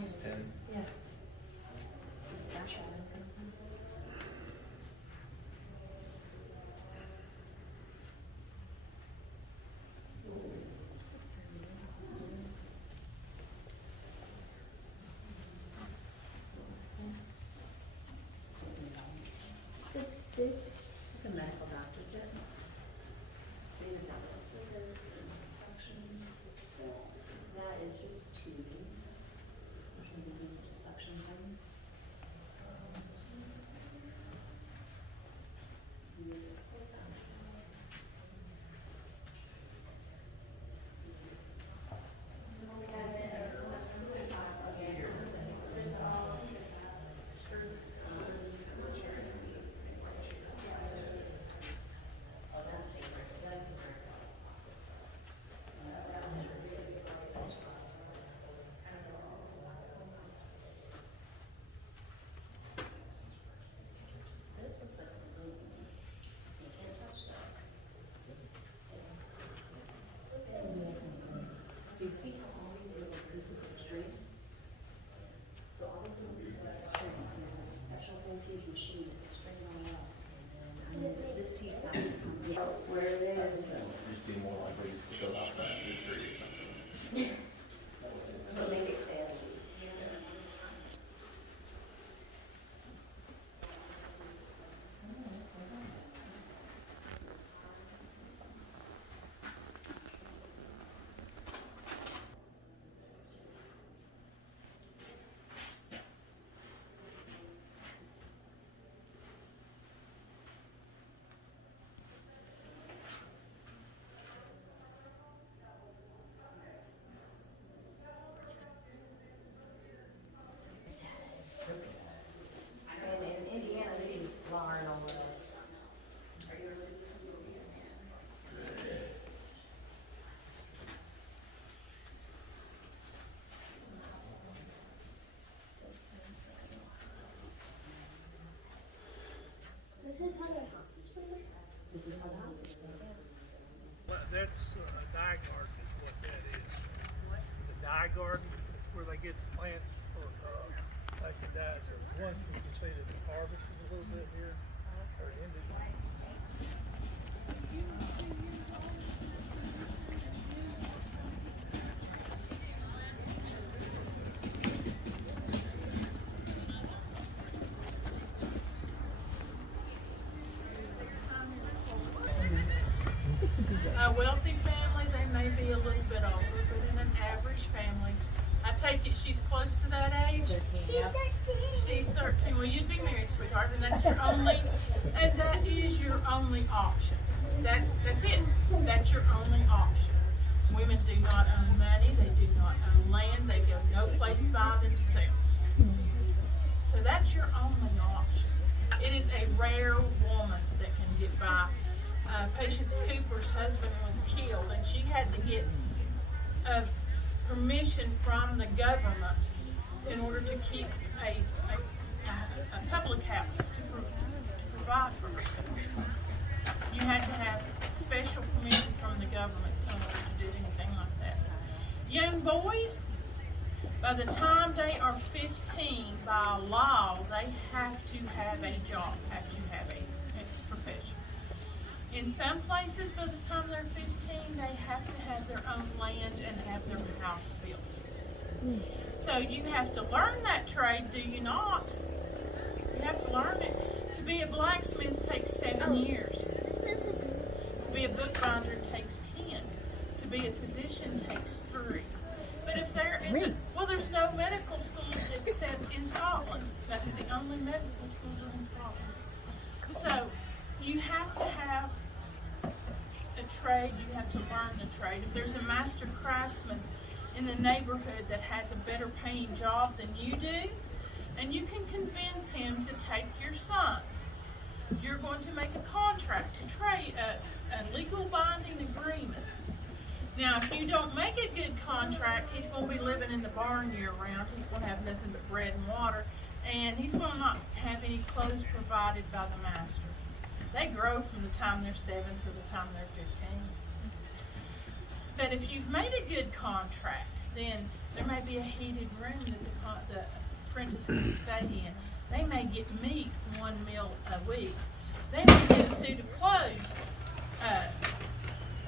He's 10. Yeah. The medical doctor did. See the double scissors and suctions. That is just tubing. Sometimes they use it to suction things. This looks like a glue. You can't touch this. So you see how all these little pieces of string? So all those little pieces of string, and there's a special voltage machine that will string them all up. And then this piece has to come out where it is. Just be more likely to go outside of the tree or something. So make it fancy. And in Indiana, they use lard on the. Are you ready to see what we have? This is how the house is made. This is how the house is made. Well, that's a dye garden is what that is. The dye garden is where they get the plants for making dyes. There's one, you can see that the harvest is a little bit here, or ended. A wealthy family, they may be a little bit older, but in an average family, I take it she's close to that age? She's 13. Well, you'd be married, sweetheart, and that's your only, and that is your only option. That's it. That's your only option. Women do not own money, they do not own land, they go no place by themselves. So that's your only option. It is a rare woman that can get by. Patience Cooper's husband was killed, and she had to get permission from the government in order to keep a public house to provide for herself. You had to have special permission from the government in order to do anything like that. Young boys, by the time they are 15, by law, they have to have a job, have to have a profession. In some places, by the time they're 15, they have to have their own land and have their house built. So you have to learn that trade, do you not? You have to learn it. To be a blacksmith takes 7 years. To be a bookbinder takes 10. To be a physician takes 3. But if there isn't, well, there's no medical schools except in Scotland. That's the only medical schools are in Scotland. So you have to have a trade, you have to learn the trade. If there's a master craftsman in the neighborhood that has a better paying job than you do, and you can convince him to take your son, you're going to make a contract, a legal binding agreement. Now, if you don't make a good contract, he's going to be living in the barn year round. He's going to have nothing but bread and water, and he's going to not have any clothes provided by the master. They grow from the time they're 7 to the time they're 15. But if you've made a good contract, then there may be a heated room that the apprentice can stay in. They may get meat 1 meal a week. They may get a suit of clothes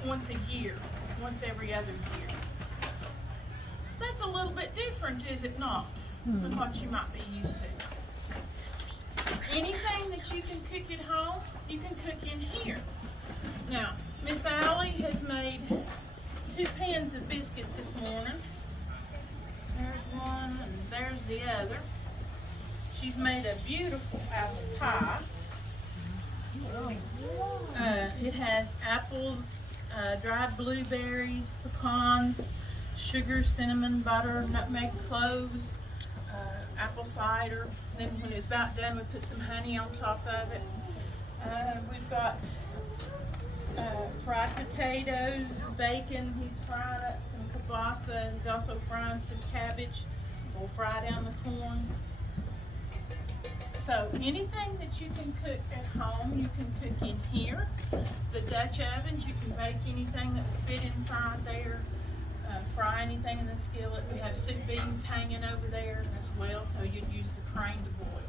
once a year, once every other year. So that's a little bit different, is it not, than what you might be used to. Anything that you can cook at home, you can cook in here. Now, Miss Allie has made 2 pans of biscuits this morning. There's one and there's the other. She's made a beautiful apple pie. It has apples, dried blueberries, pecans, sugar, cinnamon, butter, nutmeg, cloves, apple cider. Then when it's about done, we put some honey on top of it. We've got fried potatoes, bacon. He's frying up some kielbasa. He's also frying some cabbage. We'll fry down the corn. So anything that you can cook at home, you can cook in here. The Dutch ovens, you can bake anything that will fit inside there. Fry anything in the skillet. We have soup beans hanging over there as well, so you'd use the crane to boil.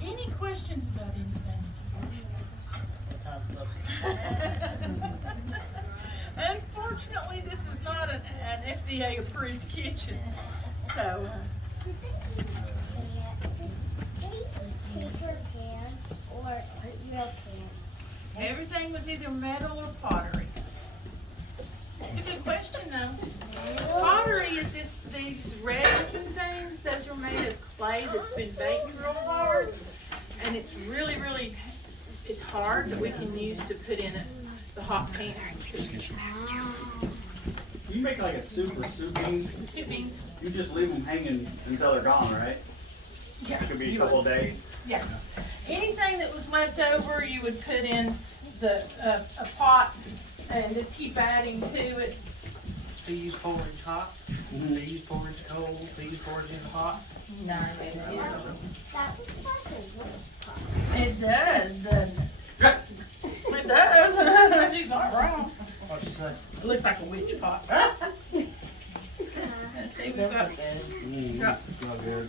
Any questions about anything? Unfortunately, this is not an FDA approved kitchen. So paper pans or real pans? everything was either metal or pottery. It's a good question though. Pottery is these red looking things. Those are made of clay that's been baked real hard. And it's really, really, it's hard that we can use to put in it, the hot pans. You make like a soup or soup beans? Soup beans. You just leave them hanging until they're gone, right? Yeah. It could be a couple of days. Yeah. Anything that was left over, you would put in a pot and just keep adding to it. Peas porridge hot, peas porridge cold, peas porridge in hot. No, That looks like a wood pot. it does, doesn't it? It does. She's not wrong. What'd she say? It looks like a witch pot. Let's see, we've got, yeah. Not good.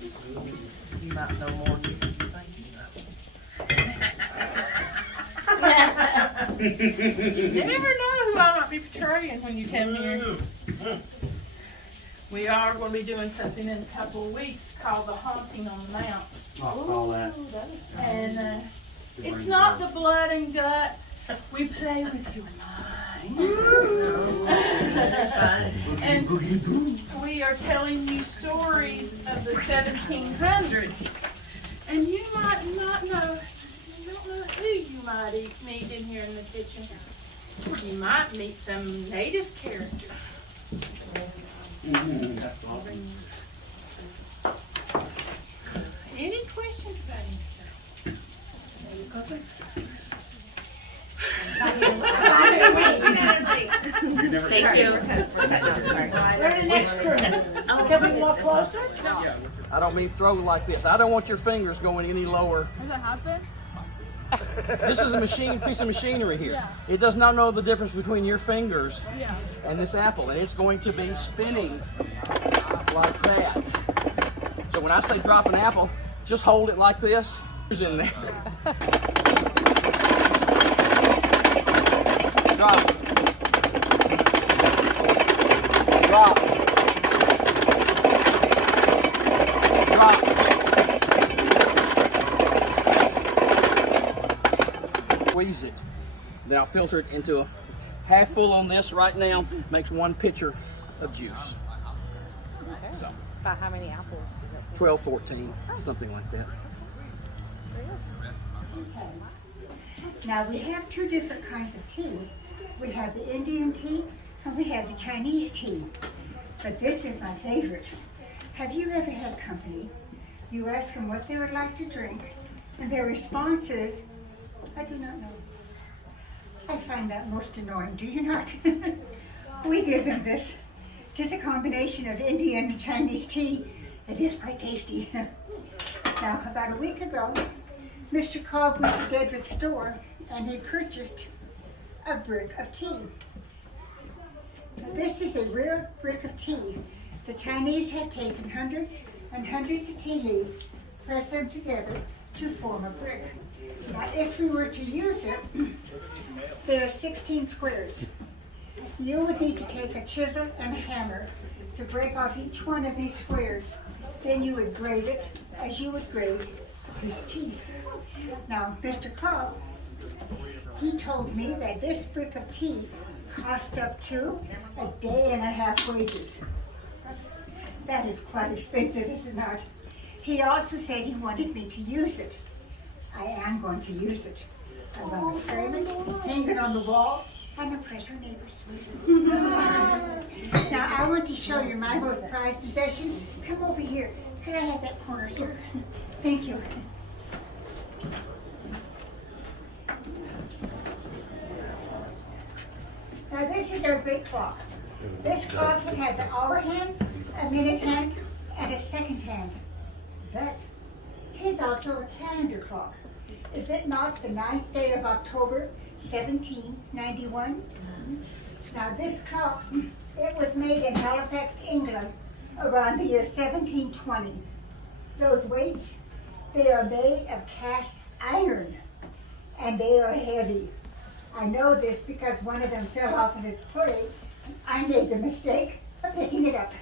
You might know more than you think You never know who I might be portraying when you come here. We are going to be doing something in a couple of weeks called the Haunting on the Mount. I saw that. And it's not the blood and guts. We play with your mind. And we are telling you stories of the 1700s. And you might not know, you don't know who you might meet in here in the kitchen. You might meet some native character. Any questions about anything? Thank you. Can we walk closer? I don't mean throw like this. I don't want your fingers going any lower. Has that happened? This is a piece of machinery here. Yeah. It does not know the difference between your fingers and this apple, and it's going to be spinning like that. So when I say drop an apple, just hold it like this. Who's in there? squeeze it. Then I'll filter it into a half full on this right now, makes 1 pitcher of juice. Okay. So About how many apples? Is that? 12, 14, something like that. Now we have 2 different kinds of tea. We have the Indian tea and we have the Chinese tea. But this is my favorite. Have you ever had company? You ask them what they would like to drink and their response is, I do not know. I find that most annoying, do you not? We give them this. It is a combination of Indian and Chinese tea. It is quite tasty. Now, about a week ago, Mr. Cobb went to Dedrick's store and he purchased a brick of tea. Now, this is a real brick of tea. The Chinese have taken hundreds and hundreds of tea leaves, pressed them together to form a brick. Now, if we were to use it, there are 16 squares. You would need to take a chisel and a hammer to break off each one of these squares. Then you would grade it as you would grade his cheese. Now, Mr. Cobb, he told me that this brick of tea cost up to a day and a half wages. That is quite expensive, is it not? He also said he wanted me to use it. I am going to use it. I'm going to frame it, hang it on the wall, and impress our neighbors. Now, I want to show you my most prized possession. Come over here. Could I have that corner, sir? Thank you. Now, this is our great clock. This clock has an hour hand, a minute hand, and a second hand. But it is also a calendar clock. Is it not the 9th day of October, 1791? Now this clock, it was made in Halifax, England, around the year 1720. Those weights, they are made of cast iron, and they are heavy. I know this because one of them fell off of his pulley. I made the mistake of picking it up.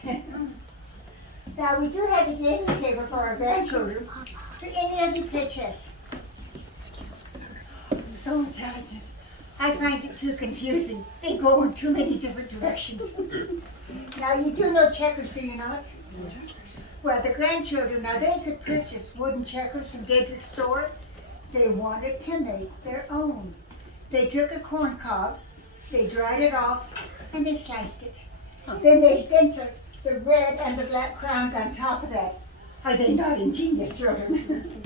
Now we do have a gaming table for our grandchildren. Do any of you play chess? So intelligent. I find it too confusing. They go in too many different directions. Now you do know checkers, do you not? Yes. Well, the grandchildren, now they could purchase wooden checkers from Dedrick's store. They wanted to make their own. They took a corn cob, they dried it off, and they sliced it. Then they stenciled the red and the black crowns on top of that. Are they not ingenious children?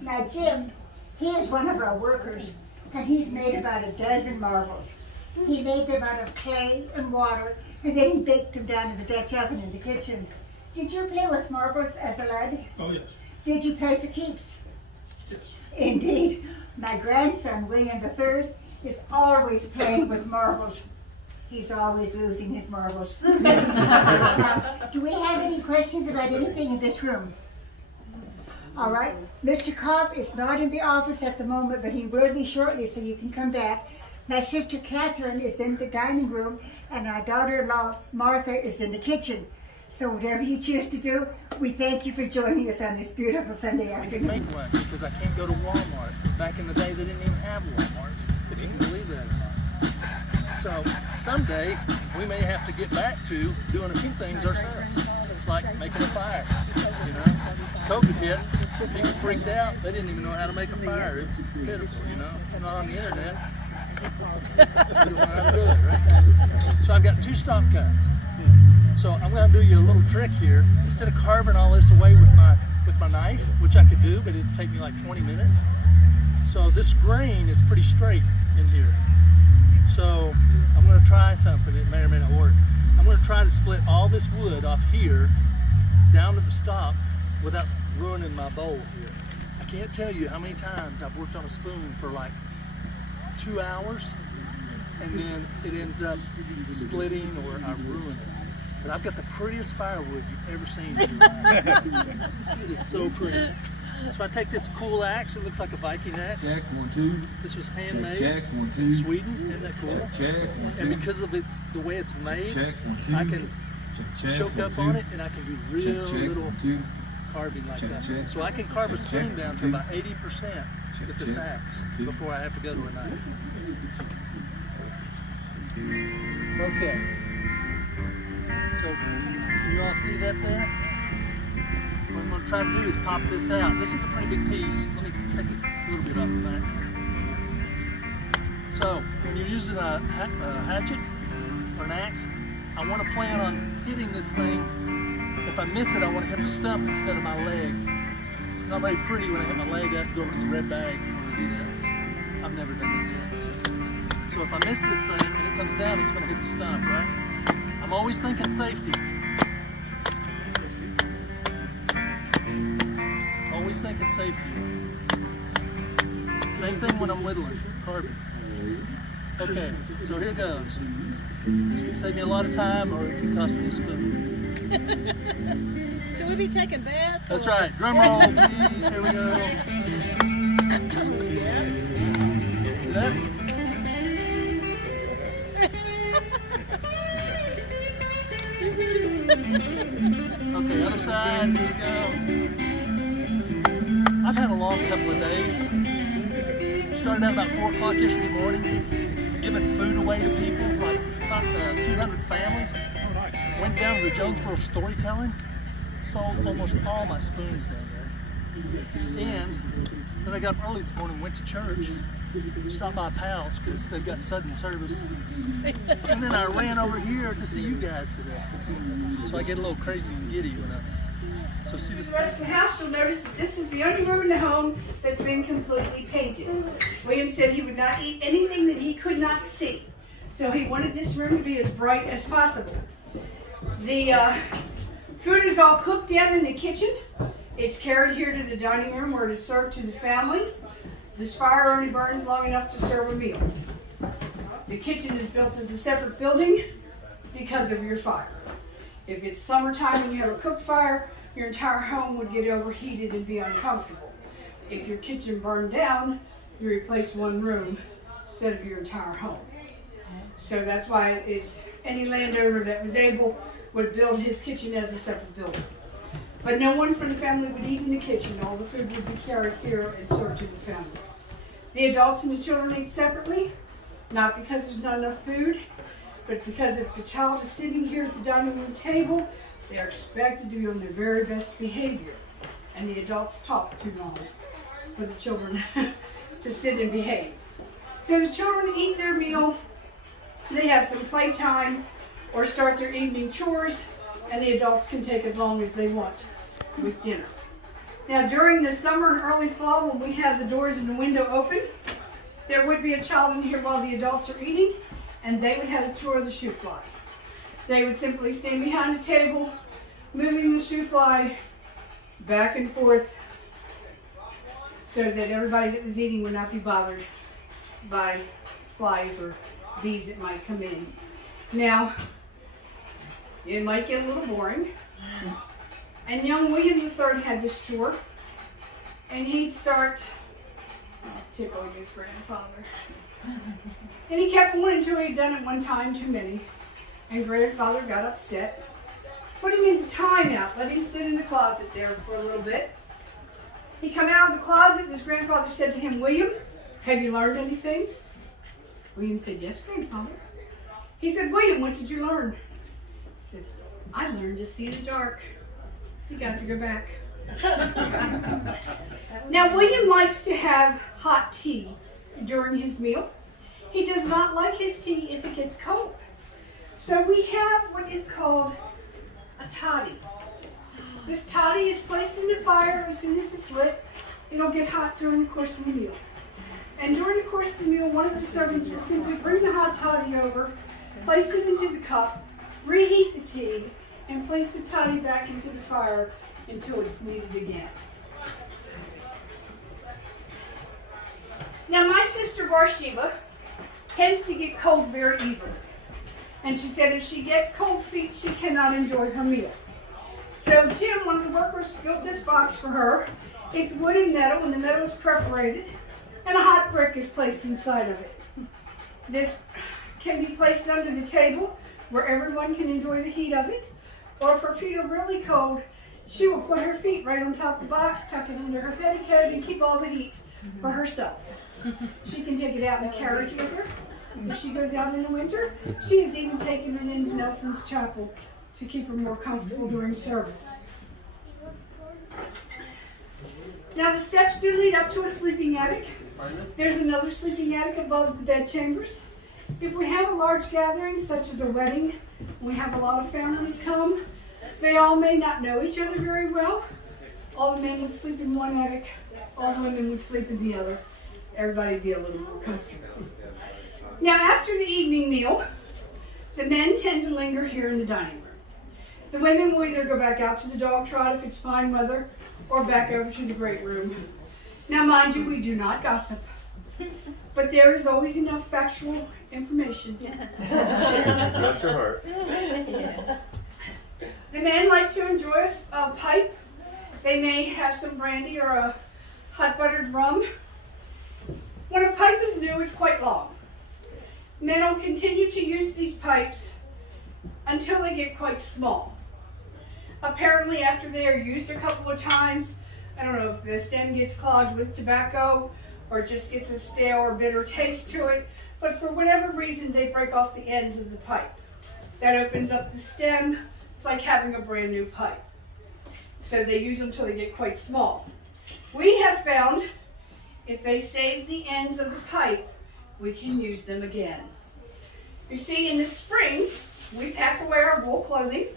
Now Jim, he is one of our workers, and he's made about a dozen marbles. He made them out of clay and water, and then he baked them down in the Dutch oven in the kitchen. Did you play with marbles as a lad? Oh, yes. Did you play for keeps? Yes. Indeed. My grandson, William III, is always playing with marbles. He's always losing his marbles. Now, do we have any questions about anything in this room? All right. Mr. Cobb is not in the office at the moment, but he will be shortly, so you can come back. My sister Catherine is in the dining room, and our daughter-in-law Martha is in the kitchen. So whatever you choose to do, we thank you for joining us on this beautiful Sunday afternoon. Make one because I can't go to Walmart. Back in the day, they didn't even have Walmarts, if you can believe that or not. So someday, we may have to get back to doing a few things ourselves, like making a fire, you know. COVID hit, people freaked out, they didn't even know how to make a fire. It's pitiful, you know. It's not on the internet. We don't know how to do it, right? So I've got 2 stop cuts. So I'm going to do you a little trick here. Instead of carving all this away with my knife, which I could do, but it'd take me like 20 minutes. So this grain is pretty straight in here. So I'm going to try something. It may or may not work. I'm going to try to split all this wood off here down to the stop without ruining my bowl here. I can't tell you how many times I've worked on a spoon for like 2 hours and then it ends up splitting or I ruin it. But I've got the prettiest firewood you've ever seen in your life. It is so pretty. So I take this cool axe, it looks like a Viking axe. Check, 1, 2. This was handmade Check, 1, 2. in Sweden, isn't that cool? Check, 1, 2. And because of the way it's made, Check, 1, 2. I can Check, choke 1, up 2. on it and I can do real Check, little 1, 2. carving like that. So I can carve a spoon down to about 80% with this axe before I have to go to a knife. Okay. So can you all see that there? What I'm going to try to do is pop this out. This is a pretty big piece. Let me take it a little bit off the back. So when you're using a hatchet or an axe, I want to plan on hitting this thing. If I miss it, I want to hit the stump instead of my leg. It's not very pretty when I hit my leg. I have to go over to the red bag to do that. I've never done that yet. So if I miss this thing and it comes down, it's going to hit the stump, right? I'm always thinking safety. Always thinking safety. Same thing when I'm whittling, carving. Okay, so here goes. This could save me a lot of time, or it could cost me a spoon. Should we be taking baths? That's right. Drum roll, please. Here we go. Yeah. See that? Okay, other side. Here we go. I've had a long couple of days. Started out about 4 o'clock yesterday morning, giving food away to people, like about 200 families. Went down to the Jonesboro Storytelling, sold almost all my spoons down there. And then I got up early this morning, went to church, stopped by Pal's because they've got sudden service. And then I ran over here to see you guys today. So I get a little crazy and giddy when I... So see this? The rest of the house, you'll notice that this is the only room in the home that's been completely painted. William said he would not eat anything that he could not see. So he wanted this room to be as bright as possible. The food is all cooked down in the kitchen. It's carried here to the dining room where it is served to the family. This fire only burns long enough to serve a meal. The kitchen is built as a separate building because of your fire. If it's summertime and you have a cook fire, your entire home would get overheated and be uncomfortable. If your kitchen burned down, you replace one room instead of your entire home. So that's why it is any landowner that was able would build his kitchen as a separate building. But no one from the family would eat in the kitchen. All the food would be carried here and served to the family. The adults and the children eat separately, not because there's not enough food, but because if the child is sitting here at the dining room table, they are expected to be on their very best behavior. And the adults talk too long for the children to sit and behave. So the children eat their meal, they have some playtime, or start their evening chores, and the adults can take as long as they want with dinner. Now during the summer and early fall, when we have the doors and the window open, there would be a child in here while the adults are eating, and they would have the chore of the shoe fly. They would simply stand behind the table, moving the shoe fly back and forth so that everybody that was eating would not be bothered by flies or bees that might come in. Now, it might get a little boring. And young William III had this chore, and he'd start tickling his grandfather. And he kept one until he'd done it one time too many. And grandfather got upset, put him into timeout, let him sit in the closet there for a little bit. He come out of the closet and his grandfather said to him, "William, have you learned anything?" William said, "Yes, grandfather." He said, "William, what did you learn?" He said, "I learned to see in the dark." He got to go back. Now, William likes to have hot tea during his meal. He does not like his tea if it gets cold. So we have what is called a toddy. This toddy is placed in the fire as soon as it's lit. It'll get hot during the course of the meal. And during the course of the meal, one of the servants will simply bring the hot toddy over, place it into the cup, reheat the tea, and place the toddy back into the fire until it's needed again. Now my sister Bathsheba tends to get cold very easily. And she said if she gets cold feet, she cannot enjoy her meal. So Jim, one of the workers, built this box for her. It's wood and metal, and the metal is perforated, and a hot brick is placed inside of it. This can be placed under the table where everyone can enjoy the heat of it, or if her feet are really cold, She will put her feet right on top of the box, tuck it under her petticoat, and keep all the heat for herself. She can take it out in a carriage with her. If she goes out in the winter, she has even taken it into Nelson's chapel to keep her more comfortable during service. Now the steps do lead up to a sleeping attic. There's another sleeping attic above the bed chambers. If we have a large gathering, such as a wedding, we have a lot of families come, they all may not know each other very well. All the men would sleep in one attic, all the women would sleep in the other. Everybody would be a little more comfortable. Now after the evening meal, the men tend to linger here in the dining room. The women will either go back out to the dog trot if it's fine weather, or back over to the great room. Now mind you, we do not gossip, but there is always enough factual information to share. Bless your heart. The men like to enjoy a pipe. They may have some brandy or a hot buttered rum. When a pipe is new, it's quite long. Men will continue to use these pipes until they get quite small. Apparently, after they are used a couple of times, I don't know if the stem gets clogged with tobacco or just gets a stale or bitter taste to it, but for whatever reason, they break off the ends of the pipe. That opens up the stem. It's like having a brand new pipe. So they use them until they get quite small. We have found if they save the ends of the pipe, we can use them again. You see, in the spring, we pack away our wool clothing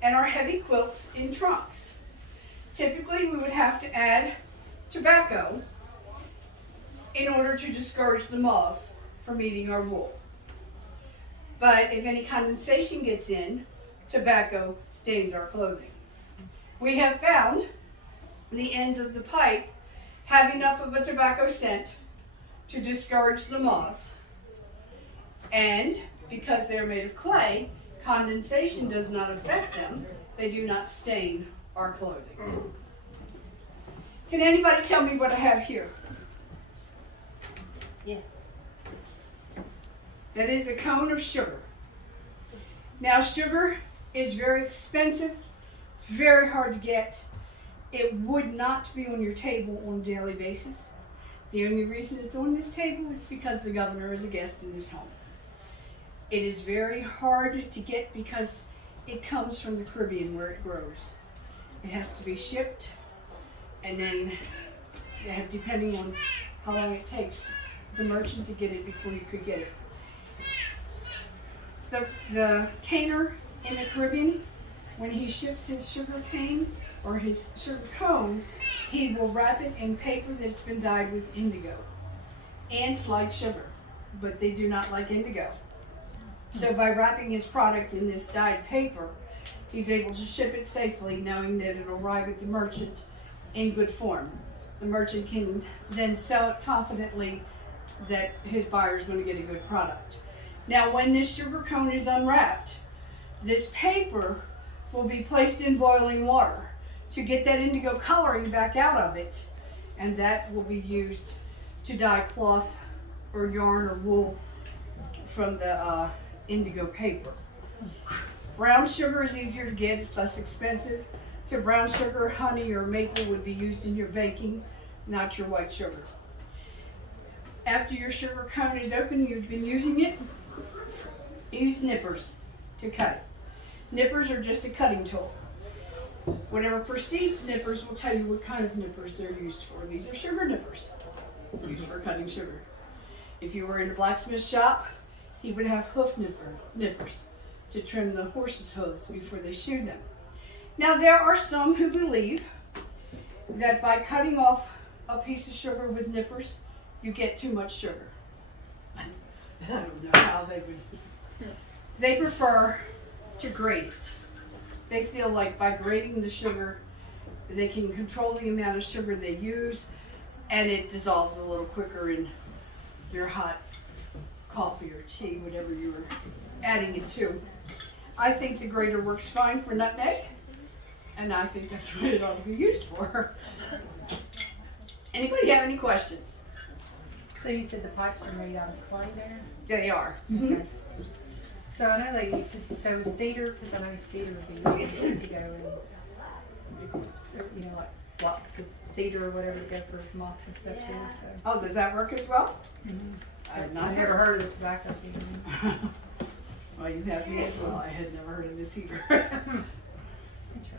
and our heavy quilts in trunks. Typically, we would have to add tobacco in order to discourage the moths from eating our wool. But if any condensation gets in, tobacco stains our clothing. We have found the ends of the pipe have enough of a tobacco scent to discourage the moths. And because they're made of clay, condensation does not affect them. They do not stain our clothing. Can anybody tell me what I have here? Yeah. That is a cone of sugar. Now sugar is very expensive. It's very hard to get. It would not be on your table on a daily basis. The only reason it's on this table is because the governor is a guest in this home. It is very hard to get because it comes from the Caribbean where it grows. It has to be shipped, and then depending on how long it takes the merchant to get it before you could get it. The caner in the Caribbean, when he ships his sugar cane or his sugar cone, he will wrap it in paper that's been dyed with indigo. Ants like sugar, but they do not like indigo. So by wrapping his product in this dyed paper, he's able to ship it safely, knowing that it'll arrive at the merchant in good form. The merchant can then sell it confidently that his buyer is going to get a good product. Now when this sugar cone is unwrapped, this paper will be placed in boiling water to get that indigo coloring back out of it, and that will be used to dye cloth or yarn or wool from the indigo paper. Brown sugar is easier to get, it's less expensive. So brown sugar, honey, or maple would be used in your baking, not your white sugar. After your sugar cone is open, you've been using it, use nippers to cut it. Nippers are just a cutting tool. Whatever precedes nippers will tell you what kind of nippers they're used for. These are sugar nippers, used for cutting sugar. If you were in a blacksmith shop, he would have hoof nippers to trim the horse's hooves before they shoe them. Now there are some who believe that by cutting off a piece of sugar with nippers, you get too much sugar. I don't know how they would. They prefer to grate it. They feel like by grating the sugar, they can control the amount of sugar they use, and it dissolves a little quicker in your hot coffee or tea, whatever you're adding it to. I think the grater works fine for nutmeg, and I think that's what it ought to be used for. Anybody have any questions? So you said the pipes are made out of clay there? They are. Okay. So I know they used to, so cedar, because I know cedar would be used to go They're, you know, like blocks of cedar or whatever to go for moths and stuff too, so. Oh, does that work as well? Mhm. I had I not never heard. heard of the tobacco thing. Well, you have me as well. I had never heard of this either.